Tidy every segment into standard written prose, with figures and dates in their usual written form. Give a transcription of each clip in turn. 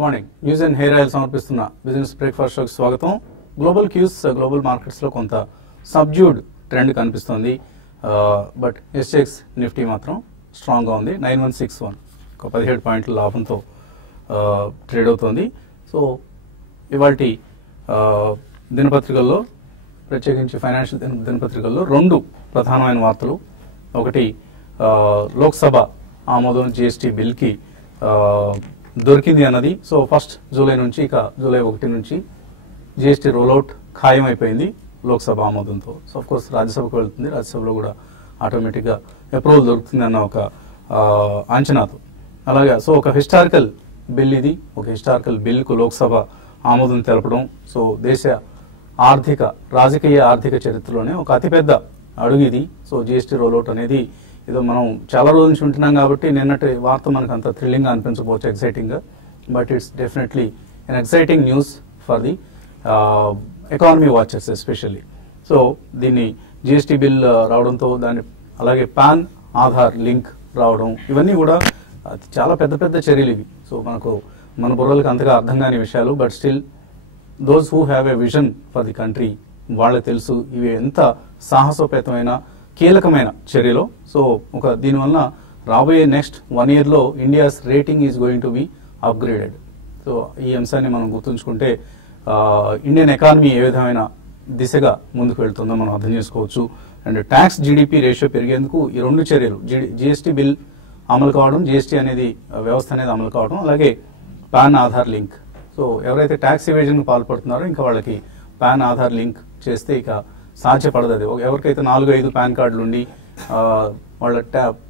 Morning news and hair oil సమర్పిస్తున్న business breakfast షోకి స్వాగతం. గ్లోబల్ క్యూస్ గ్లోబల్ మార్కెట్స్ లో కొంత సబ్జ్యూడ్ ట్రెండ్ కనిపిస్తోంది. బట్ ఎస్ఎక్స్ నిఫ్టీ మాత్రం స్ట్రాంగ్ గా ఉంది. 9161 ఒక 17 పాయింట్ల లాభంతో ట్రేడ్ అవుతోంది. సో ఇవాల్టి దినపత్రికల్లో ప్రత్యేకించి ఫైనాన్షియల్ దినపత్రికల్లో రెండు ప్రధానమైన వార్తలు. ఒకటి లోక్సభ ఆమోదం జిఎస్టీ బిల్ కి దొరికింది అన్నది. సో ఫస్ట్ జూలై నుంచి ఇక జూలై 1 నుంచి జిఎస్టీ రోల్అవుట్ ఖాయం అయిపోయింది లోక్సభ ఆమోదంతో. సో ఆఫ్ కోర్స్ రాజ్యసభకు వెళ్తుంది, రాజ్యసభలో కూడా ఆటోమేటిక్ గా అప్రూవల్ దొరుకుతుంది అన్న ఒక అంచనాతో. అలాగే సో ఒక హిస్టారికల్ బిల్ ఇది. ఒక హిస్టారికల్ బిల్ కు లోక్సభ ఆమోదం తెలపడం సో దేశ రాజకీయ ఆర్థిక చరిత్రలోనే ఒక అతిపెద్ద అడుగు ఇది. సో జిఎస్టీ రోల్అవుట్ అనేది ఏదో మనం చాలా రోజుల నుంచి ఉంటున్నాం కాబట్టి నిన్నటి వార్త మనకు అంత థ్రిల్లింగ్ గా అనిపించకపోవచ్చు, ఎక్సైటింగ్ గా. But it's definitely an exciting news for the economy watchers especially. So దీన్ని జిఎస్టీ బిల్ రావడంతో దాన్ని అలాగే పాన్ ఆధార్ లింక్ రావడం ఇవన్నీ కూడా చాలా పెద్ద పెద్ద చర్యలు ఇవి. సో మన బుర్రలకు అంతగా అర్థం కాని విషయాలు. But still those who have a vision for the country వాళ్ళకి తెలుసు ఇవి ఎంత సాహసోపేతమైన కీలకమైన చర్యలో. సో దీనివల్ల రాబోయే నెక్స్ట్ 1 year లో India's rating is going to B upgraded. So ఈ అంశాన్ని మనం గుర్తుంచుకుంటే ఇండియన్ ఎకానమీ ఏ విధమైన దిశగా ముందుకు వెళ్తుందో మనం అర్థం చేసుకోవచ్చు. అండ్ ట్యాక్స్ జీడిపి రేషియో పెరిగేందుకు ఈ రెండు చర్యలు, జిఎస్టీ బిల్ అమలు కావడం, జిఎస్టీ అనేది వ్యవస్థ అనేది అమలు కావడం, అలాగే పాన్ ఆధార్ లింక్. సో ఎవరైతే ట్యాక్స్ ఎవేజన్ పాల్పడుతున్నారో ఇంకా వాళ్ళకి పాన్ ఆధార్ లింక్ చేస్తే ఇక సాధ్యపడదు. అది ఎవరికైతే 4-5 పాన్ కార్డులు ఉండి వాళ్ళ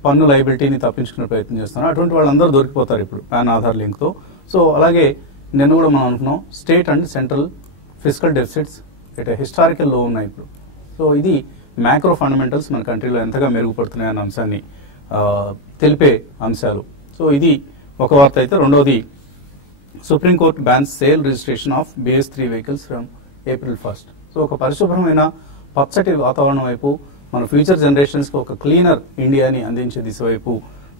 పన్ను లయబిలిటీని తప్పించుకునే ప్రయత్నం చేస్తున్నారు అటువంటి వాళ్ళందరూ దొరికిపోతారు ఇప్పుడు పాన్ ఆధార్ లింక్ తో. సో అలాగే నిన్న కూడా మనం అనుకున్నాం state and central fiscal deficits at historical లో ఉన్నాయి ఇప్పుడు. సో ఇది మ్యాక్రో ఫండమెంటల్స్ మన కంట్రీలో ఎంతగా మెరుగుపడుతున్నాయన్న అంశాన్ని తెలిపే అంశాలు. సో ఇది ఒక వార్త అయితే. రెండోది supreme court bans sale registration of BS3 vehicles from April 1st. So ఒక పరిశుభ్రమైన పచ్చటి వాతావరణం వైపు మన ఫ్యూచర్ జనరేషన్స్ కి ఒక క్లీనర్ ఇండియాని అందించే దిశ వైపు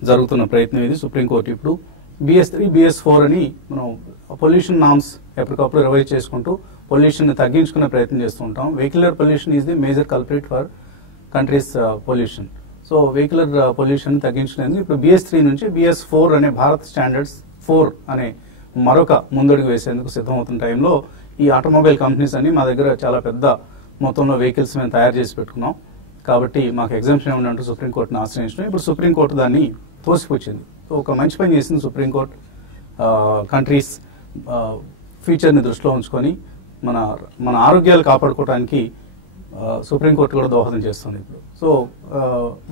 జరుగుతున్న ప్రయత్నం ఇది. సుప్రీంకోర్టు ఇప్పుడు BS3, BS4 అని మనం పొల్యూషన్ నామ్స్ ఎప్పటికప్పుడు రివైజ్ చేసుకుంటూ పొల్యూషన్ ని తగ్గించుకునే ప్రయత్నం చేస్తూ ఉంటాం. Vehicular pollution is the major culprit for countries pollution. So vehicular pollution తగ్గించుకునేందుకు ఇప్పుడు BS3 నుంచి BS4 అనే భారత్ స్టాండర్డ్స్ 4 అనే మరొక ముందడుగు వేసేందుకు సిద్ధమవుతున్న టైంలో ఈ ఆటోమొబైల్ కంపెనీస్ అన్ని మా దగ్గర చాలా పెద్ద మొత్తంలో వెహికల్స్ మేము తయారు చేసి పెట్టుకున్నాం కాబట్టి మాకు ఎగ్జామ్షన్ ఏమంటూ సుప్రీంకోర్టుని ఆశ్రయించడం. ఇప్పుడు సుప్రీంకోర్టు దాన్ని తోసిపుచ్చింది. సో ఒక మంచి పని చేసింది సుప్రీంకోర్టు. కంట్రీస్ ఫ్యూచర్ ని దృష్టిలో ఉంచుకొని మన ఆరోగ్యాలు కాపాడుకోవడానికి సుప్రీంకోర్టు కూడా దోహదం చేస్తుంది ఇప్పుడు. సో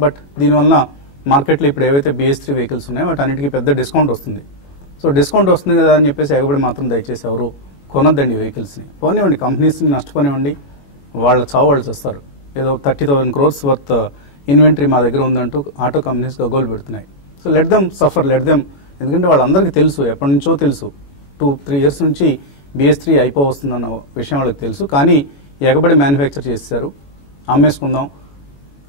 బట్ దీనివల్ల మార్కెట్లో ఇప్పుడు ఏవైతే BS3 వెహికల్స్ ఉన్నాయో వాటి అన్నిటికీ పెద్ద డిస్కౌంట్ వస్తుంది. సో డిస్కౌంట్ వస్తుంది కదా అని చెప్పేసి ఎగబడి మాత్రం దయచేసి ఎవరు కొనద్దండి వెహికల్స్ ని. పోనివ్వండి, కంపెనీస్ ని నష్టపోనివ్వండి, వాళ్ళ చావు వాళ్ళు చేస్తారు. ఏదో 30,000 crores వర్త్ ఇన్వెంటరీ మా దగ్గర ఉందంటూ ఆటో కంపెనీస్ గోల్ పెడుతున్నాయి. So let them suffer, let them. ఎందుకంటే వాళ్ళందరికీ తెలుసు, ఎప్పటి నుంచో తెలుసు, 2-3 years నుంచి BS3 అయిపోవస్తుందన్న విషయం వాళ్ళకి తెలుసు. కానీ ఎగబడి మ్యానుఫ్యాక్చర్ చేశారు, అమ్మేసుకుందాం,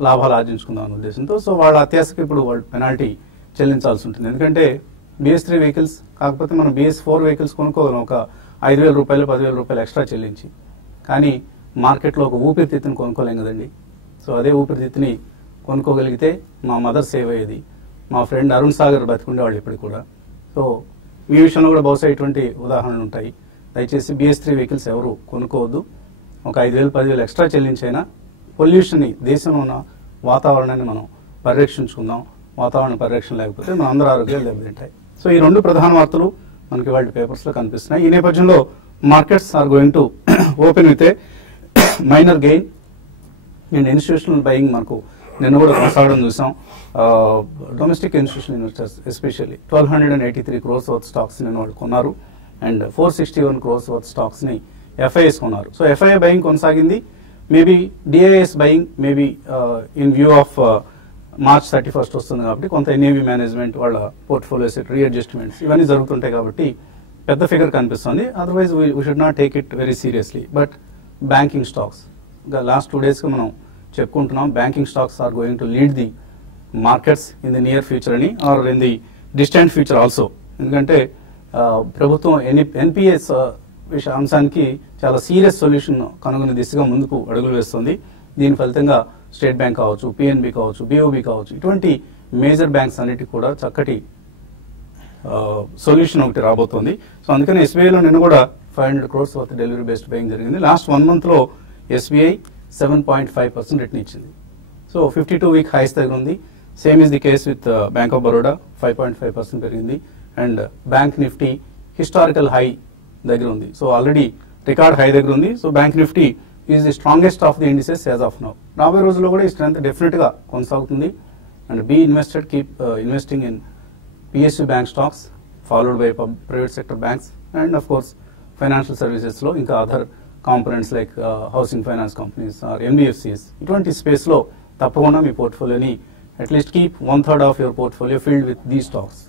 లాభాలు ఆర్జించుకుందాం అనే ఉద్దేశంతో. సో వాళ్ళ అత్యాశకి ఇప్పుడు వాళ్ళు పెనాల్టీ చెల్లించాల్సి ఉంటుంది. ఎందుకంటే BS3 వెహికల్స్ కాకపోతే మనం BS4 వెహికల్స్ కొనుక్కోగలం ఒక 5,000 రూపాయలు 10,000 రూపాయలు ఎక్స్ట్రా చెల్లించి. కానీ మార్కెట్లో ఒక ఊపిరితిత్తుని కొనుక్కోలేం కదండి. సో అదే ఊపిరితిత్తుని కొనుక్కోగలిగితే మా మదర్ సేవ్ అయ్యేది, మా ఫ్రెండ్ అరుణ్ సాగర్ బతికుండేవాళ్ళు ఇప్పటికి కూడా. సో మీ విషయంలో కూడా బహుశా ఇటువంటి ఉదాహరణలు ఉంటాయి. దయచేసి BS3 వెహికల్స్ ఎవరు కొనుక్కోవద్దు. ఒక 5,000 10,000 ఎక్స్ట్రా చెల్లించైనా పొల్యూషన్ ని, దేశంలో ఉన్న వాతావరణాన్ని మనం పరిరక్షించుకుందాం. వాతావరణ పరిరక్షణ లేకపోతే మన అందరూ ఆరోగ్యాలు దెబ్బతింటాయి. సో ఈ రెండు ప్రధాన వార్తలు మనకి వాళ్ళ పేపర్స్ లో కనిపిస్తున్నాయి. ఈ నేపథ్యంలో markets are going to open with a minor gain and institutional buying మనకు నిన్న కూడా కొనసాగడం చూసాం. Domestic institutional investors especially 1,283 crores worth stocks నిన్న వాళ్ళు కొన్నారు. అండ్ 461 crores వర్త్ స్టాక్స్ ని FIIs కొన్నారు. సో FII బయింగ్ కొనసాగింది. Maybe DIS buying maybe in view of March 31st వస్తుంది కాబట్టి కొంత NAV మేనేజ్మెంట్ వాళ్ళ పోర్ట్ఫోలియోస్ రీఅడ్జస్ట్మెంట్స్ ఇవన్నీ జరుగుతుంటాయి కాబట్టి పెద్ద ఫిగర్ కనిపిస్తుంది. Otherwise we should not take it very seriously. But banking stocks last 2 days గా మనం చెప్పుకుంటున్నాం, banking stocks are going to lead the markets in the near future అని or in the distant future also. ఎందుకంటే ప్రభుత్వం NPS అంశానికి చాలా serious solution కనుగొనే దిశగా ముందుకు అడుగులు వేస్తుంది. దీని ఫలితంగా స్టేట్ బ్యాంక్ కావచ్చు, పిఎన్బి కావచ్చు, బిఓబి కావచ్చు, ఇటువంటి మేజర్ బ్యాంక్స్ అన్నిటికీ కూడా చక్కటి సొల్యూషన్ ఒకటి రాబోతోంది. సో అందుకని ఎస్బీఐలో నిన్న కూడా 500 crores worth delivery based buying జరిగింది. లాస్ట్ 1 month లో ఎస్బీఐ 7.5% రిటర్న్ ఇచ్చింది. సో 52-week హైస్ దగ్గర ఉంది. Same is the case with bank of Baroda 5.5% పెరిగింది. And bank Nifty historical high దగ్గర ఉంది. సో ఆల్రెడీ రికార్డ్ హై దగ్గర ఉంది. So bank Nifty is the strongest of the indices as of now. రాబోయే రోజుల్లో కూడా ఈ స్ట్రెంత్ డెఫినెట్ గా కొనసాగుతుంది. And be invested, keep investing in PSU bank stocks followed by private sector banks and of course financial services లో ఇంకా other components like housing finance companies or NBFCs ఇటువంటి స్పేస్ లో తప్పకుండా మీ పోర్ట్ఫోలియోని at least keep 1/3 of your portfolio filled with the stocks.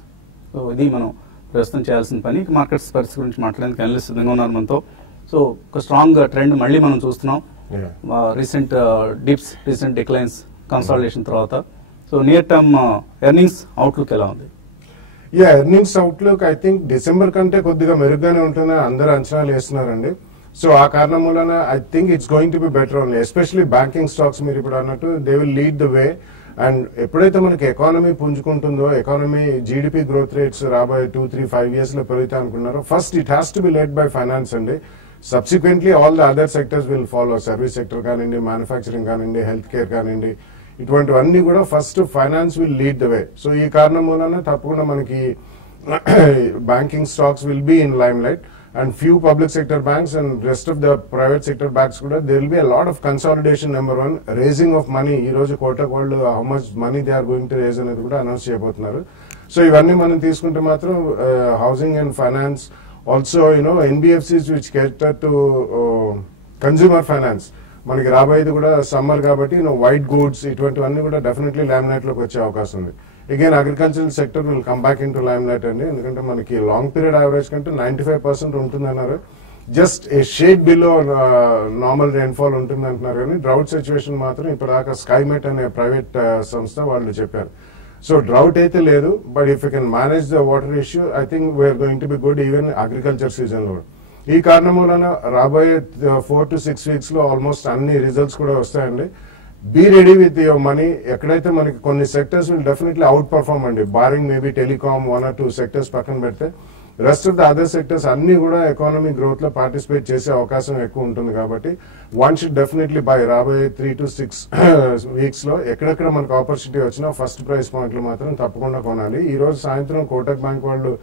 So ఇది మనం ప్రస్తుతం చేయాల్సిన పని. మార్కెట్స్ పరిస్థితి గురించి మాట్లాడడానికి అనలిస్ట్ సిద్ధంగా ఉన్నారు మనతో. సో ఒక స్ట్రాంగ్ ట్రెండ్ మళ్ళీ మనం చూస్తున్నాం. Recent dips, recent declines, consolidation తర్వాత. So near term earnings outlook ఎలా ఉంది? Earnings outlook I think December కంటే కొద్దిగా మెరుగ్గానే ఉంటుందని అందరూ అంచనాలు వేస్తున్నారండి. సో ఆ కారణం వలన I think it's going to be better only, especially banking stocks మీరు ఇప్పుడు అన్నట్టు they will lead the way. And ఎప్పుడైతే మనకి ఎకానమీ పుంజుకుంటుందో, ఎకానమీ జీడిపి గ్రోత్ రేట్స్ రాబోయే 2-3-5 years లో పెరుగుతాయి అనుకున్నారో, first it has to be led by finance అండి. Subsequently all the other sectors will follow. Service sector కానివ్వండి, మ్యానుఫ్యాక్చరింగ్ కానివ్వండి, హెల్త్ కేర్ కానివ్వండి, ఇటువంటివన్నీ కూడా first finance will lead the way. So ఈ కారణం వలన తప్పకుండా మనకి banking stocks will be in limelight. And few public sector banks and rest of the private sector banks కూడా there will be a lot of consolidation. Number 1 raising of money. ఈ రోజు కోటక్ వాళ్ళు how much money they are going to raise అనేది కూడా announce చేయబోతున్నారు. So ఇవన్నీ మనం తీసుకుంటే మాత్రం housing and finance, also NBFCs which cater to consumer finance, మనకి రాబోయేది కూడా సమ్మర్ కాబట్టి వైట్ గూడ్స్ ఇటువంటివన్నీ కూడా డెఫినెట్లీ లైమ్లైట్ లోకి వచ్చే అవకాశం ఉంది. Again agricultural sector will come back in to limelight అండి. ఎందుకంటే మనకి లాంగ్ పీరియడ్ యావరేజ్ కంటే 95% ఉంటుందన్నారు. Just a shade below normal rainfall ఉంటుంది అంటున్నారు. కానీ డ్రౌట్ సిచ్యువేషన్ మాత్రం ఇప్పటిదాకా స్కైమెట్ అనే ప్రైవేట్ సంస్థ వాళ్ళు చెప్పారు. సో డ్రౌట్ అయితే లేదు, but if you can manage the water issue I think we're going to be good even agriculture season లో. ఈ కారణం వలన రాబోయే 4 to 6 weeks లో ఆల్మోస్ట్ అన్ని రిజల్ట్స్ కూడా వస్తాయండి. Be ready with your money. ఎక్కడైతే మనకి కొన్ని sectors will definitely outperform అండి, barring maybe telecom 1 or 2 sectors పక్కన పెడితే rest of the other sectors అన్ని కూడా ఎకానమీ గ్రోత్ లో పార్టిసిపేట్ చేసే అవకాశం ఎక్కువ ఉంటుంది. కాబట్టి వన్ షుడ్ డెఫినెట్లీ బై రాబోయే 3 to 6 weeks లో ఎక్కడెక్కడ మనకు ఆపర్చునిటీ వచ్చినా ఫస్ట్ ప్రైస్ పాయింట్లు మాత్రం తప్పకుండా కొనాలి. ఈ రోజు సాయంత్రం కోటక్ బ్యాంక్ వాళ్ళు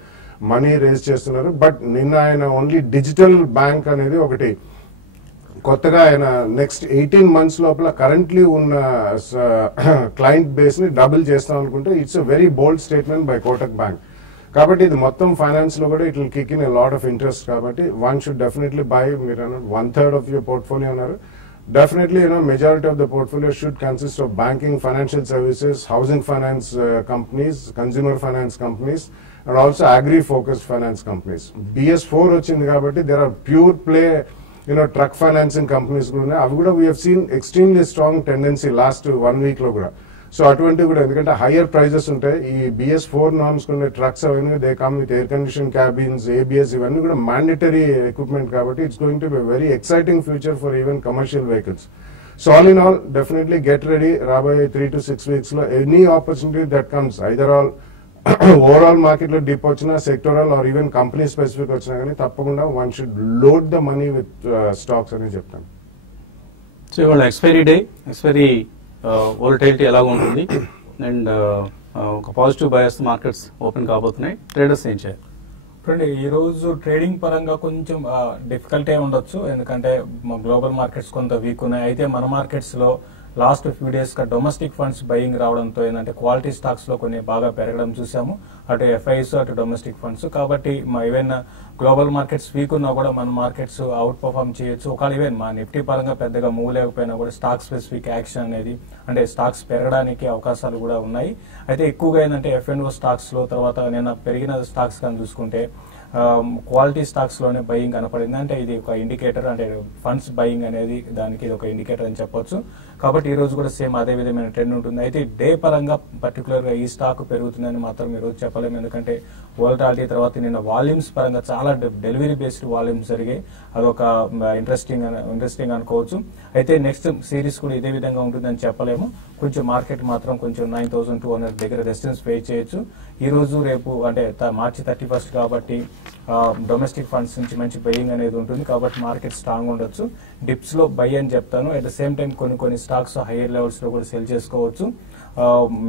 మనీ రేజ్ చేస్తున్నారు. బట్ నిన్న ఆయన ఓన్లీ డిజిటల్ బ్యాంక్ అనేది ఒకటి కొత్తగా ఆయన నెక్స్ట్ 18 months లోపల కరెంట్లీ ఉన్న క్లయింట్ బేస్ ని డబుల్ చేస్తాం అనుకుంటే it's a very bold statement by Kotak bank. కాబట్టి ఇది మొత్తం ఫైనాన్స్ లో కూడా it will kick in a lot of interest. కాబట్టి వన్ షుడ్ డెఫినెట్లీ బై. మీరు అన్నారు 1/3 ఆఫ్ యువర్ పోర్ట్ఫోలియో అన్నారు. Definitely, majority of the portfolio should consist of banking, financial services, housing finance companies, consumer finance companies, and also agri-focused finance companies. BS4 వచ్చింది కాబట్టి there are pure play, truck financing companies కూడా ఉన్నాయి. అవి కూడా we have seen extremely strong tendency last 1 week లో కూడా. So అటువంటివి కూడా ఎందుకంటే హయ్యర్ ప్రైజెస్ ఉంటాయి. ఈ BS4 నార్మ్స్ కొన్ని ట్రక్స్ అవన్నీ they come with air condition cabins, ABS, ఇవన్నీ కూడా మ్యాండేటరీ ఎక్విప్మెంట్ కాబట్టి it's going to be very exciting future for even commercial vehicles. So all in all definitely get ready. రాబోయే 3 to 6 weeks లో any opportunity that comes, either all overall market లో dip వచ్చినా, sectoral or even company specific వచ్చినా కానీ తప్పకుండా one should load the money with stocks అని చెప్తాను. So ఇవాళ ఎక్స్పైరీ వోలటైలిటీ ఎలా ఉంటుంది అండ్ ఒక పాజిటివ్ బయాస్ మార్కెట్స్ ఓపెన్ కాబోతున్నాయి, ట్రేడర్స్ ఏం చేయాలి? చూడండి, ఈ రోజు ట్రేడింగ్ పరంగా కొంచెం డిఫికల్టీ ఉండొచ్చు, ఎందుకంటే గ్లోబల్ మార్కెట్స్ కొంత వీక్ ఉన్నాయి. అయితే మన మార్కెట్స్ లో లాస్ట్ ఫ్యూ డేస్ గా డొమెస్టిక్ ఫండ్స్ బయింగ్ రావడంతో ఏంటంటే క్వాలిటీ స్టాక్స్ లో కొన్ని బాగా పెరగడం చూసాము, అటు FIs అటు డొమెస్టిక్ ఫండ్స్. కాబట్టి ఈవెన్ గ్లోబల్ మార్కెట్స్ వీక్ ఉన్నా కూడా మన మార్కెట్స్ అవుట్ పర్ఫార్మ్ చేయొచ్చు. ఒకవేళ ఈవెన్ మా నిఫ్టీ పరంగా పెద్దగా మూవ్ లేకపోయినా కూడా స్టాక్ స్పెసిఫిక్ యాక్షన్ అనేది అంటే స్టాక్స్ పెరగడానికి అవకాశాలు కూడా ఉన్నాయి. అయితే ఎక్కువగా ఏంటంటే F&O స్టాక్స్ లో తర్వాత నిన్న పెరిగిన స్టాక్స్ కానీ చూసుకుంటే క్వాలిటీ స్టాక్స్ లోనే బయింగ్ కనపడింది. అంటే ఇది ఒక ఇండికేటర్, అంటే ఫండ్స్ బయింగ్ అనేది దానికి ఇది ఒక ఇండికేటర్ అని చెప్పొచ్చు. కాబట్టి ఈ రోజు కూడా సేమ్ అదే విధమైన ట్రెండ్ ఉంటుంది. అయితే డే పరంగా పర్టికులర్ గా ఈ స్టాక్ పెరుగుతుందని మాత్రం ఈ రోజు చెప్పలేము. ఎందుకంటే వోలటాలిటీ తర్వాత నిన్న వాల్యూమ్స్ పరంగా చాలా డెలివరీ బేస్డ్ వాల్యూమ్స్ జరిగాయి. అదొక ఇంట్రెస్టింగ్ అనుకోవచ్చు. అయితే నెక్స్ట్ సిరీస్ కూడా ఇదే విధంగా ఉంటుందని చెప్పలేము. కొంచెం మార్కెట్ మాత్రం కొంచెం 9200 దగ్గర రెసిస్టెన్స్ ఫేస్ చేయొచ్చు. ఈ రోజు రేపు అంటే మార్చి 31 కాబట్టి డొమెస్టిక్ ఫండ్స్ నుంచి మంచి బయింగ్ అనేది ఉంటుంది. కాబట్టి మార్కెట్ స్ట్రాంగ్ ఉండొచ్చు. డిప్స్ లో బై అని చెప్తాను. అట్ ద సేమ్ టైం కొన్ని స్టాక్స్ హైయర్ లెవెల్స్ లో కూడా సెల్ చేసుకోవచ్చు.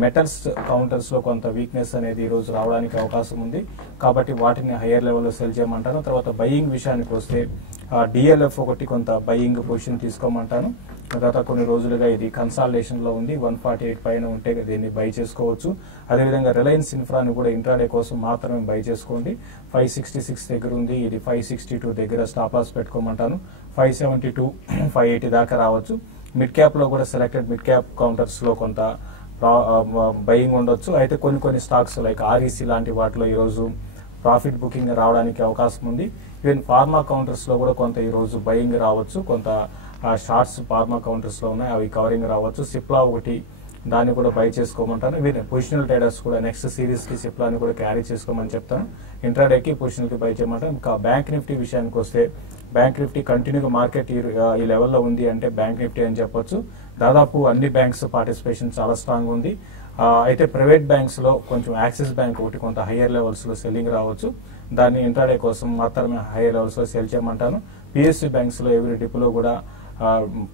మెటల్స్ కౌంటర్స్ లో కొంత వీక్నెస్ అనేది ఈ రోజు రావడానికి అవకాశం ఉంది. కాబట్టి వాటిని హైయర్ లెవెల్లో సెల్ చేయమంటాను. తర్వాత బయింగ్ విషయానికి వస్తే డిఎల్ఎఫ్ ఒకటి కొంత బయింగ్ పొజిషన్ తీసుకోమంటాను. గత కొన్ని రోజులుగా ఇది కన్సాలిడేషన్ లో ఉంది. 148 పైన ఉంటే దీన్ని బై చేసుకోవచ్చు. అదేవిధంగా రిలయన్స్ ఇన్ఫ్రాని కూడా ఇంట్రాడే కోసం మాత్రమే బై చేసుకోండి. 566 దగ్గర ఉంది. ఇది 562 దగ్గర స్టాప్ లాస్ పెట్టుకోమంటాను. 572, 580 దాకా రావచ్చు. మిడ్ క్యాప్ లో కూడా సెలెక్టెడ్ మిడ్ క్యాప్ కౌంటర్స్ లో కొంత బయింగ్ ఉండొచ్చు. అయితే కొన్ని స్టాక్స్ లైక్ ఆర్ఈసీ లాంటి వాటిలో ఈ రోజు ప్రాఫిట్ బుకింగ్ రావడానికి అవకాశం ఉంది. ఈవెన్ ఫార్మా కౌంటర్స్ లో కూడా కొంత ఈ రోజు బయింగ్ రావచ్చు. కొంత షార్ట్స్ ఫార్మా కౌంటర్స్ లో ఉన్నాయి, అవి కవరింగ్ రావచ్చు. సిప్లా ఒకటి, దాన్ని కూడా బై చేసుకోమంటాను. వీరి పొజిషనల్ ట్రేడర్స్ కూడా నెక్స్ట్ సిరీస్ కి సిప్లాని కూడా క్యారీ చేసుకోమని చెప్తాను. ఇంట్రాడేకి పొజిషనల్ కి బై చేయమంటాను. ఇంకా బ్యాంక్ నిఫ్టీ విషయానికి వస్తే బ్యాంక్ నిఫ్టీ కంటిన్యూగా మార్కెట్ ఈ లెవెల్లో ఉంది అంటే బ్యాంక్ నిఫ్టీ అని చెప్పొచ్చు. దాదాపు అన్ని బ్యాంక్స్ పార్టిసిపేషన్ చాలా స్ట్రాంగ్ ఉంది. అయితే ప్రైవేట్ బ్యాంక్స్ లో కొంచెం యాక్సిస్ బ్యాంక్ ఒకటి కొంత హైయర్ లెవెల్స్ లో సెల్లింగ్ రావచ్చు. దాన్ని ఇంట్రాడే కోసం మాత్రమే హైయర్ లెవెల్స్ లో సెల్ చేయమంటాను. పిఎస్సి బ్యాంక్స్ లో ఎవరి డిపోలో కూడా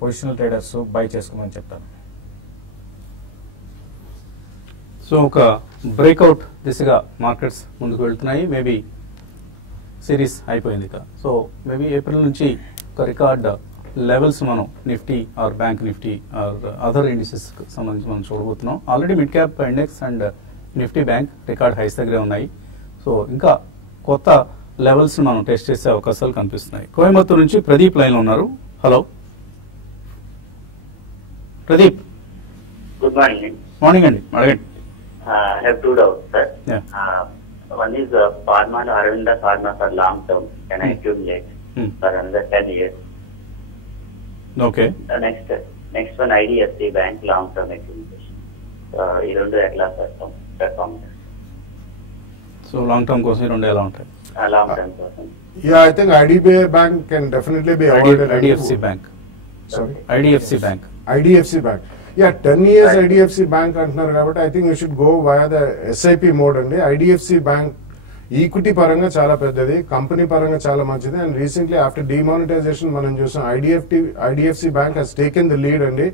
పొజిషనల్ ట్రేడర్స్ బై చేసుకోమని చెప్తాను. సో ఒక బ్రేక్అవుట్ దిశగా మార్కెట్స్ ముందుకు వెళ్తున్నాయి. మేబీ సిరీస్ అయిపోయింది ఇక. సో మేబీ ఏప్రిల్ నుంచి ఒక రికార్డ్ లెవెల్స్ మనం Nifty or bank Nifty or other indices సంబంధించి మనం చూడబోతున్నాం. Already mid cap index and Nifty bank record highs దగ్గరే ఉన్నాయి. సో ఇంకా కొత్త లెవెల్స్ మనం టెస్ట్ చేసే అవకాశాలు కనిపిస్తున్నాయి. కోయంబత్తూరు నుంచి ప్రదీప్ లైన్ లో ఉన్నారు. Hello Pradeep. Good morning. Morning అండి, అడగండి. I have two doubts, sir. Yeah. One is pharma, Aravinda Pharma for long term. Can I accumulate for another 10 years? Okay. The next one IDFC Bank long term accumulation. ఈ రెండు ఎట్లా perform? So long term కోసం ఈ రెండు ఎలా ఉంటాయి? Long term కోసం. Yeah, I think IDBI Bank can definitely be avoided. IDFC Bank. Sorry? IDFC Bank. IDFC Bank. Yeah, 10 years IDFC Bank అంటున్నారు కాబట్టి I think you should go via the SIP mode అండి. IDFC Bank equity పరంగా చాలా పెద్దది, company పరంగా చాలా మంచిది. And recently after demonetisation మనం చూసాం IDFC bank has taken the lead అండి.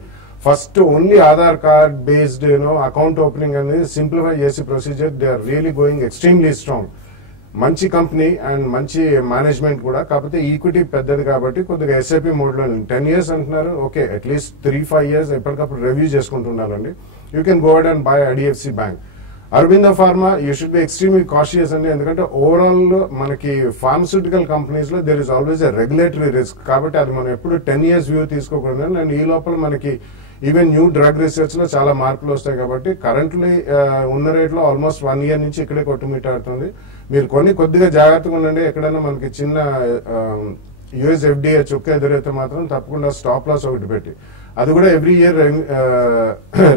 First only Aadhaar card based account opening అనేది సింప్లిఫై చేసి procedure they are really going extremely strong. మంచి కంపెనీ అండ్ మంచి మేనేజ్మెంట్ కూడా. కాకపోతే ఈక్విటీ పెద్దది కాబట్టి కొద్దిగా ఎస్ఐపి మోడ్ లో 10 years అంటున్నారు. ఓకే, అట్లీస్ట్ 3-5 years ఎప్పటికప్పుడు రివ్యూ చేసుకుంటున్నారండి. You can go ahead and buy IDFC bank. Aurobindo pharma you should be extremely cautious అండి. ఎందుకంటే ఓవరాల్ మనకి ఫార్మస్యూటికల్ కంపెనీస్ లో there is always a regulatory risk. కాబట్టి అది మనం ఎప్పుడు 10 years వ్యూ తీసుకోకూడదు. అండ్ ఈ లోపల మనకి ఈవెన్ న్యూ డ్రగ్ రీసెర్చ్ లో చాలా మార్పులు వస్తాయి. కాబట్టి కరెంట్లీ ఉన్న రేట్ లో ఆల్మోస్ట్ 1 year నుంచి ఇక్కడే కొట్టుమిట్టాడుతుంది. మీరు కొద్దిగా జాగ్రత్తగా ఉండండి. ఎక్కడైనా మనకి చిన్న యుఎస్ ఎఫ్డిఏ చుక్క ఎదురైతే మాత్రం తప్పకుండా స్టాప్ లాస్ ఒకటి పెట్టి అది కూడా ఎవ్రీ ఇయర్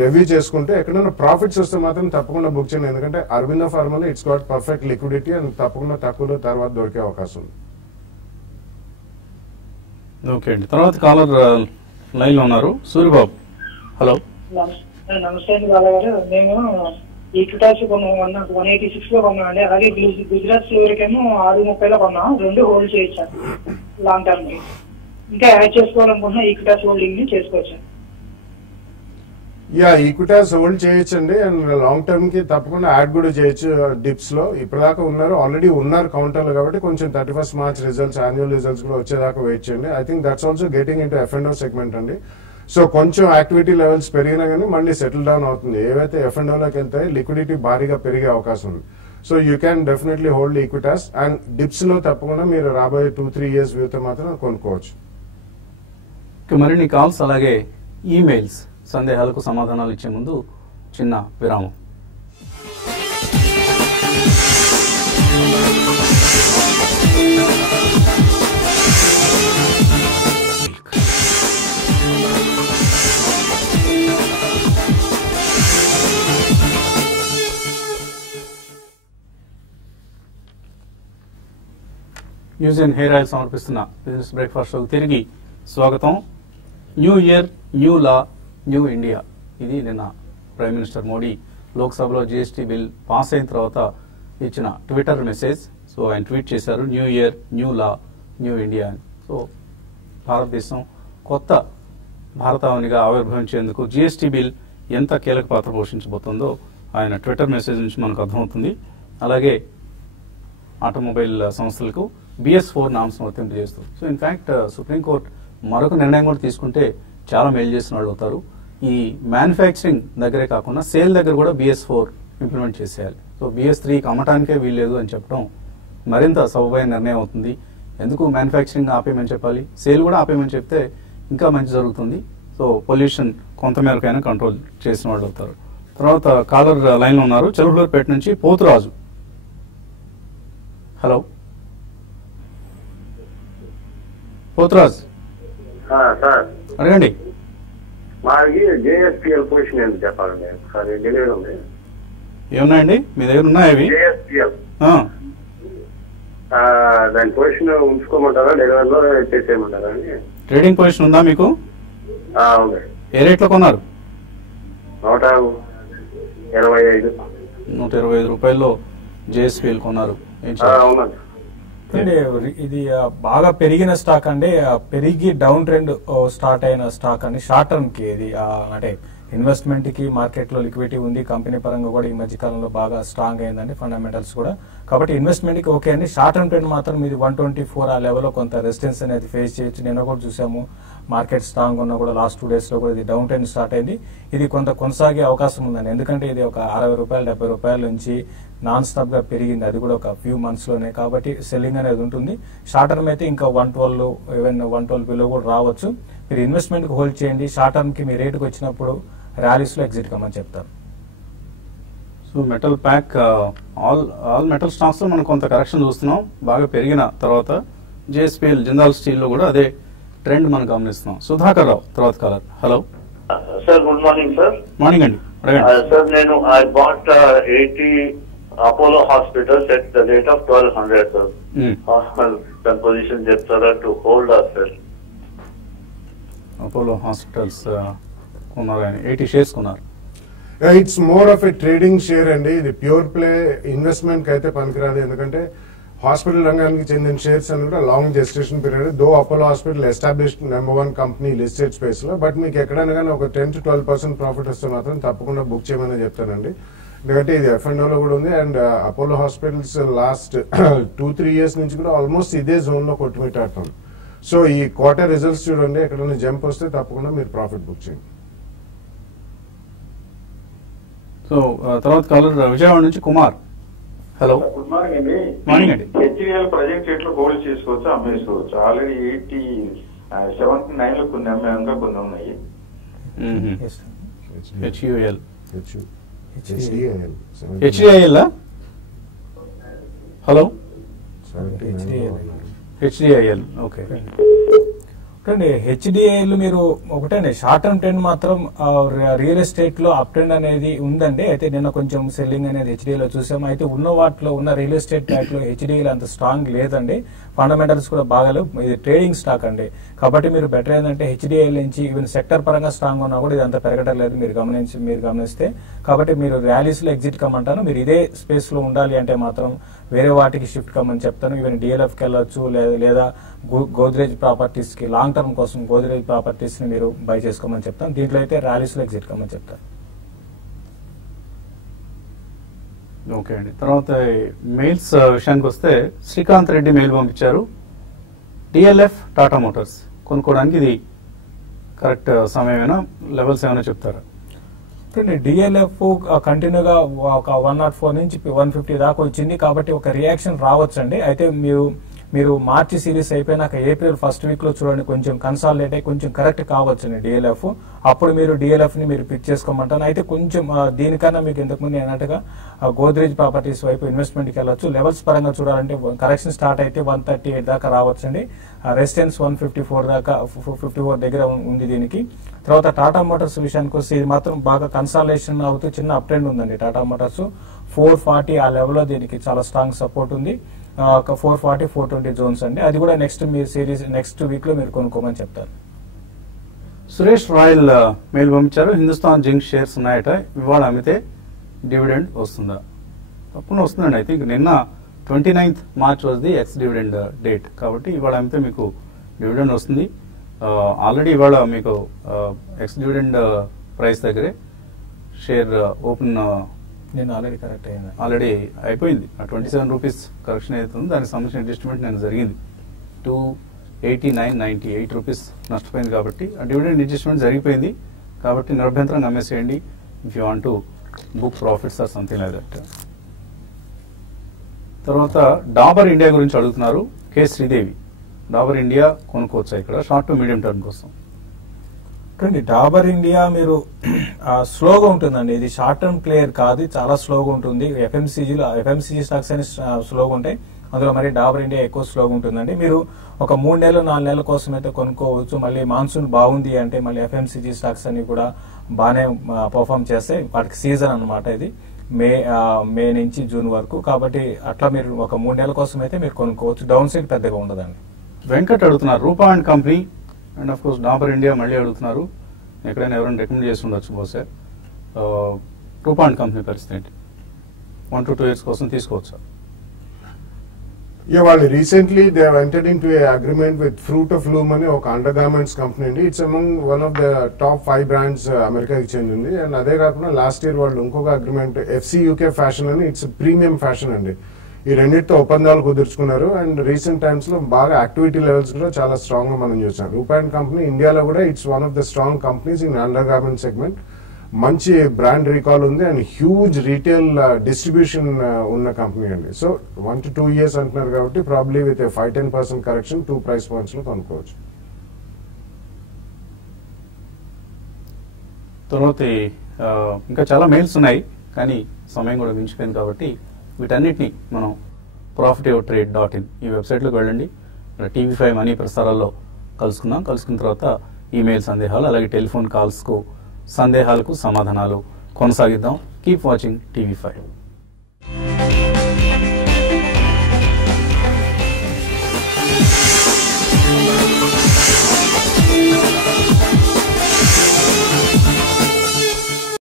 రివ్యూ చేసుకుంటే ఎక్కడైనా ప్రాఫిట్స్ వస్తే మాత్రం తప్పకుండా బుక్ చేయండి. ఎందుకంటే అరవింద ఫార్మాలో it's got perfect liquidity and తప్పకుండా తక్కువలో తర్వాత దొరికే అవకాశం ఉంది. ఓకే అండి, తర్వాత కాలర్ లైన్ లో ఉన్నారు సూర్యబాబు. హలో. నమస్తే అండి బాలగారు. మేము ఈక్విటాస్ కొన్నాం 186 లో కొన్నాం అండి. అలాగే గుజరాత్ ఫ్లోరికేమో 630లో కొన్నాం. రెండు హోల్డ్ చేయొచ్చాను లాంగ్ టర్మ్ కి. ఇంకా యాడ్ చేసుకోవాలనుకుంటున్నా ఈక్విటాస్ హోల్డింగ్ ని చేసుకోవచ్చు. యా, ఈక్విటాస్ హోల్డ్ చేయొచ్చండి. అండ్ లాంగ్ టర్మ్ కి తప్పకుండా యాడ్ కూడా చేయొచ్చు. డిప్స్ లో ఇప్పటిదాకా ఆల్రెడీ ఉన్నారు కౌంటర్లు. కాబట్టి కొంచెం 31st March results, annual results కూడా వచ్చేదాకా వెయిట్ చేయండి. I think that's also getting into F&O segment అండి. సో కొంచెం యాక్టివిటీ లెవెల్స్ పెరిగినా కానీ మళ్ళీ సెటిల్ డౌన్ అవుతుంది. ఏవైతే F&Oలోకి వెళ్తాయో లిక్విడిటీ భారీగా పెరిగే అవకాశం ఉంది. So you can definitely hold Equitas. And dips లో తప్పకుండా మీరు రాబోయే 2-3 years వ్యూతో మాత్రం కొనుక్కోవచ్చు. మరిన్ని కాల్స్ అలాగే ఈమెయిల్స్ సందేహాలకు సమాధానాలు ఇచ్చే ముందు చిన్న విరామం. న్యూస్ అండ్ హెయిర్ ఆయిల్ సమర్పిస్తున్న బిజినెస్ బ్రేక్ఫాస్ట్ షోకి తిరిగి స్వాగతం. న్యూ ఇయర్, న్యూ లా, న్యూ ఇండియా. ఇది నిన్న ప్రైమ్ మినిస్టర్ మోడీ లోక్సభలో జీఎస్టీ బిల్ పాస్ అయిన తర్వాత ఇచ్చిన ట్విట్టర్ మెసేజ్. సో ఆయన ట్వీట్ చేశారు, న్యూ ఇయర్, న్యూ లా, న్యూ ఇండియా అని. సో భారతదేశం కొత్త భారతావనిగా ఆవిర్భవించేందుకు జీఎస్టీ బిల్ ఎంత కీలక పాత్ర పోషించబోతుందో ఆయన ట్విట్టర్ మెసేజ్ నుంచి మనకు అర్థమవుతుంది. అలాగే ఆటోమొబైల్ సంస్థలకు BS4 నామ్స్ వర్తింపజేస్తూ. సో ఇన్ఫాక్ట్ సుప్రీంకోర్టు మరొక నిర్ణయం కూడా తీసుకుంటే చాలా మేలు చేసిన వాళ్ళు అవుతారు. ఈ మ్యానుఫ్యాక్చరింగ్ దగ్గరే కాకుండా సేల్ దగ్గర కూడా BS4 ఇంప్లిమెంట్ చేసేయాలి. సో BS3కి అమ్మటానికే వీల్లేదు అని చెప్పడం మరింత సబబైన నిర్ణయం అవుతుంది. ఎందుకు మ్యానుఫ్యాక్చరింగ్ ఆపేయమని చెప్పాలి, సేల్ కూడా ఆపేయమని చెప్తే ఇంకా మంచి జరుగుతుంది. సో పొల్యూషన్ కొంతమేరకైనా కంట్రోల్ చేసిన వాళ్ళు అవుతారు. తర్వాత కాలర్ లైన్లో ఉన్నారు, చెరువులూరుపేట నుంచి పోతురాజు. హలో పోతురాజ్, సార్ అడగండి. మాది JSPL పొజిషన్ ఏంటి చెప్పాలండి, ఒకసారి డెలివరీ ఉంది. ఏమున్నాయండి మీ దగ్గర ఉన్నాయా అవి? JSPL ఆ, దాని పొజిషన్ ఉంచుకోమంటారా, డెలివరీలో చేసేయమంటారా అని? ట్రేడింగ్ పొజిషన్ ఉందా మీకు? ఉంది. ఏ రేట్లో కొన్నారు? 125. 125 రూపాయల్లో JSPL కొన్నారు. ఏం చేయాలి? అవునండి. అంటే ఇది బాగా పెరిగిన స్టాక్ అండి, పెరిగి డౌన్ ట్రెండ్ స్టార్ట్ అయిన స్టాక్ అండి. షార్ట్ టర్మ్ కి ఇది అంటే ఇన్వెస్ట్మెంట్ కి మార్కెట్ లో లిక్విడిటీ ఉంది. కంపెనీ పరంగా కూడా ఈ మధ్య కాలంలో బాగా స్ట్రాంగ్ అయిందండి ఫండమెంటల్స్ కూడా. కాబట్టి ఇన్వెస్ట్మెంట్ కి ఓకే అండి. షార్ట్ టర్మ్ ట్రెండ్ మాత్రం ఇది 124 ఆ లెవెల్లో కొంత రెసిస్టెన్స్ అనేది ఫేస్ చేయొచ్చు. నిన్న కూడా చూసాము మార్కెట్ స్ట్రాంగ్ ఉన్నా కూడా లాస్ట్ 2 days లో కూడా ఇది డౌన్ ట్రెండ్ స్టార్ట్ అయింది. ఇది కొంత కొనసాగే అవకాశం ఉందండి. ఎందుకంటే ఇది ఒక 60 రూపాయలు 70 రూపాయల నుంచి నాన్ స్టాప్ గా పెరిగింది, అది కూడా ఒక ఫ్యూ మంత్స్ లోనే. కాబట్టి సెల్లింగ్ అనేది ఉంటుంది. షార్ట్ టర్మ్ అయితే ఇంకా 112 ఈవెన్ 112 బిలో కూడా రావచ్చు. మీరు ఇన్వెస్ట్మెంట్ కి హోల్డ్ చేయండి. షార్ట్ టర్మ్ కి మీ రేటుకి వచ్చినప్పుడు ర్యాలీస్ లో ఎగ్జిట్ కమ్మని చెప్తారు. So metal pack all metal stocks లో మనం కొంత కరెక్షన్ చూస్తున్నాం. బాగా పెరిగిన తర్వాత JSPL జిందాల్ స్టీల్ లో కూడా అదే ట్రెండ్ మనం గమనిస్తున్నాం. సుధాకర్ రావు తర్వాత caller. Hello sir, good morning sir. Morning అండి, అడగండి. సార్, నేను I bought 80 Apollo Hospitals at the rate of 1200 sir. దాని పొజిషన్ చెప్తారా to hold or sir? Apollo Hospitals కొన్నారు, 80 షేర్స్ కొన్నారు. It's more of a trading share అండి. ఇది pure play investment కి అయితే పనికిరాదు. ఎందుకంటే హాస్పిటల్ రంగానికి చెందిన షేర్స్ అని కూడా long gestation period. Though Apollo hospital established number 1 company listed space లో. బట్ మీకు ఎక్కడైనా కానీ ఒక 10 to 12% ప్రాఫిట్ వస్తే మాత్రం తప్పకుండా బుక్ చేయమని చెప్తానండి. ఎందుకంటే ఇది F&O లో కూడా ఉంది. And Apollo hospitals last 2-3 years నుంచి కూడా ఆల్మోస్ట్ ఇదే జోన్ లో కొట్టుమిట్టాడుతుంది. సో ఈ క్వార్టర్ రిజల్ట్స్ చూడండి, ఎక్కడైనా జంప్ వస్తే తప్పకుండా మీరు ప్రాఫిట్ బుక్ చేయండి. సో తర్వాత కాలర్ విజయవాడ నుంచి కుమార్. హలో గుడ్ మార్నింగ్ అండి. మార్నింగ్ అండి. HCL ప్రజెంట్ రేట్ లో హోల్డ్ చేసుకోవచ్చు, అమ్మేసుకోవచ్చు. ఆల్రెడీ 79 లో కొన్ని అమ్మాయంగా కొన్ని ఉన్నాయి. HUL HDIL HDIL hello 70. HDIL okay. అంటే హెచ్డిఐలు మీరు ఒకటేనే షార్ట్ టర్మ్ ట్రెండ్ మాత్రం రియల్ ఎస్టేట్ లో అప్ ట్రెండ్ అనేది ఉందండి. అయితే నిన్న కొంచెం సెల్లింగ్ అనేది హెచ్డిఐలో చూసాము. అయితే ఉన్న వాటిలో ఉన్న రియల్ ఎస్టేట్ ప్యాక్ లో హెచ్డిఐలు అంత స్ట్రాంగ్ లేదండి. ఫండమెంటల్స్ కూడా బాగాలేవు. ఇది ట్రేడింగ్ స్టాక్ అండి. కాబట్టి మీరు బెటర్ ఏంటంటే హెచ్డిఐ నుంచి ఈవెన్ సెక్టర్ పరంగా స్ట్రాంగ్ ఉన్నా కూడా ఇది అంత పెరగడం లేదు మీరు గమనిస్తే. కాబట్టి మీరు ర్యాలీస్ లో ఎగ్జిట్ కమ్మంటాను. మీరు ఇదే స్పేస్ లో ఉండాలి అంటే మాత్రం వేరే వాటికి షిఫ్ట్ కమ్మని చెప్తాను. ఈవెన్ DLF కి వెళ్ళొచ్చు, లేదా గోద్రేజ్ ప్రాపర్టీస్ కి లాంగ్ టర్మ్ కోసం గోద్రేజ్ ప్రాపర్టీస్ ని మీరు బై చేసుకోమని చెప్తాను. దీంట్లో అయితే ర్యాలీస్ లో ఎగ్జిట్ కమ్మని చెప్తాను. ఓకే అండి. తర్వాత మెయిల్స్ విషయానికి వస్తే శ్రీకాంత్ రెడ్డి మెయిల్ పంపించారు. DLF టాటా మోటార్స్ కొనుక్కోవడానికి ఇది కరెక్ట్ సమయమేనా, లెవెల్స్ ఏమైనా చెప్తారా? DLF కంటిన్యూగా ఒక 104 నుంచి 150 దాకా వచ్చింది. కాబట్టి ఒక రియాక్షన్ రావచ్చండి. అయితే మీరు మీరు మార్చి సిరీస్ అయిపోయినాక ఏప్రిల్ ఫస్ట్ వీక్ లో చూడండి, కొంచెం కన్సాలిడేట్ అయ్యి కొంచెం కరెక్ట్ కావచ్చండి డిఎల్ఎఫ్. అప్పుడు మీరు డిఎల్ఎఫ్ ని మీరు పిక్ చేసుకోమంటాను. అయితే కొంచెం దీనికన్నా మీకు ఇంతకుముందు అన్నట్టుగా గోద్రేజ్ ప్రాపర్టీస్ వైపు ఇన్వెస్ట్మెంట్ కి వెళ్ళొచ్చు. లెవెల్స్ పరంగా చూడాలంటే కరెక్షన్ స్టార్ట్ అయితే 138 దాకా రావచ్చండి. రెసిస్టెన్స్ 154 దాకా 54 దగ్గర ఉంది దీనికి. తర్వాత టాటా మోటార్స్ విషయానికి వస్తే ఇది మాత్రం బాగా కన్సాలేషన్ అవుతూ చిన్న అప్ ట్రెండ్ ఉందండి. టాటా మోటార్స్ 440 ఆ లెవెల్లో దీనికి చాలా స్ట్రాంగ్ సపోర్ట్ ఉంది. 440, 420 జోన్స్ అండి. అది కూడా నెక్స్ట్ మీ సిరీస్ నెక్స్ట్ వీక్ లో మీరు కొనుక్కోమని చెప్తారు. సురేష్ రాయల్ మెయిల్ పంపించారు, హిందుస్థాన్ జింక్ షేర్స్ ఉన్నాయట, ఇవాళ అమ్మితే డివిడెండ్ వస్తుందా? తప్పకుండా వస్తుందండి. ఐ థింక్ నిన్న 29th March was the X dividend date, కాబట్టి ఇవాళ అమ్మితే మీకు డివిడెండ్ వస్తుంది. ఆల్రెడీ ఇవాళ మీకు ఎక్స్ డివిడెండ్ ప్రైస్ దగ్గరే షేర్ ఓపెన్ నేను ఆల్రెడీ కరెక్ట్ అయ్యింది, ఆల్రెడీ అయిపోయింది. 27 రూపీస్ కరెక్షన్ అవుతుంది, దానికి సంబంధించిన అడ్జస్ట్మెంట్ నేను జరిగింది. 289.98 రూపీస్ నష్టపోయింది, కాబట్టి ఆ డివిడెండ్ అడ్జస్ట్మెంట్ జరిగిపోయింది. కాబట్టి నిరభ్యంతరంగా అమ్మేసేయండి if you want to book profits or something like that. తర్వాత డాబర్ ఇండియా గురించి అడుగుతున్నారు కె శ్రీదేవి. డాబర్ ఇండియా కొనుక్కోవచ్చా ఇక్కడ షార్ట్ టు మీడియం టర్మ్ కోసం? డాబర్ ఇండియా మీరు స్లోగా ఉంటుందండి. ఇది షార్ట్ టర్మ్ ప్లేయర్ కాదు, చాలా స్లోగా ఉంటుంది. ఎఫ్ఎంసీజీ స్టాక్స్ అని స్లోగా ఉంటాయి, అందులో మరి డాబర్ ఇండియా ఎక్కువ స్లోగా ఉంటుందండి. మీరు ఒక 3 నెలలు 4 నెలల కోసం అయితే కొనుక్కోవచ్చు. మళ్ళీ మాన్సూన్ బాగుంది అంటే మళ్ళీ ఎఫ్ఎంసీజీ స్టాక్స్ అన్ని కూడా బాగానే పర్ఫామ్ చేస్తాయి. వాటికి సీజన్ అన్నమాట ఇది, మే నుంచి జూన్ వరకు. కాబట్టి అట్లా మీరు ఒక 3 నెలల కోసం అయితే మీరు కొనుక్కోవచ్చు. డౌన్ సైడ్ పెద్దగా ఉండదండి. వెంకట్ అడుగుతున్నారు Rupa and company and of course Dabur India మళ్ళీ అడుగుతున్నారు. ఎక్కడైనా ఎవరైనా రికమెండ్ చేసి ఉండొచ్చు బహుశా. రూపా అండ్ కంపెనీ పరిస్థితి ఏంటి? 1 to 2 years కోసం తీసుకోవచ్చా? వాళ్ళు recently they have entered into A agreement with fruit of loom అని ఒక అండర్ గార్మెంట్స్ కంపెనీ అండి. It's among one of the top 5 brands అమెరికాకి చెందింది. అండ్ అదే కాకుండా లాస్ట్ ఇయర్ వాళ్ళు ఇంకొక అగ్రిమెంట్ ఎఫ్సి యూకే ఫ్యాషన్ అని, ఇట్స్ ప్రీమియం ఫ్యాషన్ అండి. ఈ రెండింటితో ఒప్పందాలు కుదుర్చుకున్నారు. అండ్ రీసెంట్ టైమ్స్ లో బాగా యాక్టివిటీ లెవెల్స్ కూడా చాలా స్ట్రాంగ్ గా మనం చూసాం. రూపా అండ్ కంపెనీ ఇండియాలో కూడా it's one of the strong companies in under garment segment. మంచి బ్రాండ్ రీకాల్ ఉంది అండ్ హ్యూజ్ రీటైల్ డిస్ట్రిబ్యూషన్ ఉన్న కంపెనీ అండి. సో 1 to 2 years అంటున్నారు కాబట్టి probably with 5-10% correction 2 price points లో కొనుక్కోవచ్చు. తర్వాత ఇంకా చాలా మెయిల్స్ ఉన్నాయి, కానీ సమయం కూడా మించిపోయింది. కాబట్టి వీటన్నిటిని మనం profityourtrade.in ఈ వెబ్సైట్లోకి వెళ్ళండి. TV5 మనీ ప్రసారాల్లో కలుసుకున్న తర్వాత ఈమెయిల్ సందేహాలు, అలాగే టెలిఫోన్ కాల్స్కు సందేహాలకు సమాధానాలు కొనసాగిద్దాం. Keep watching TV5.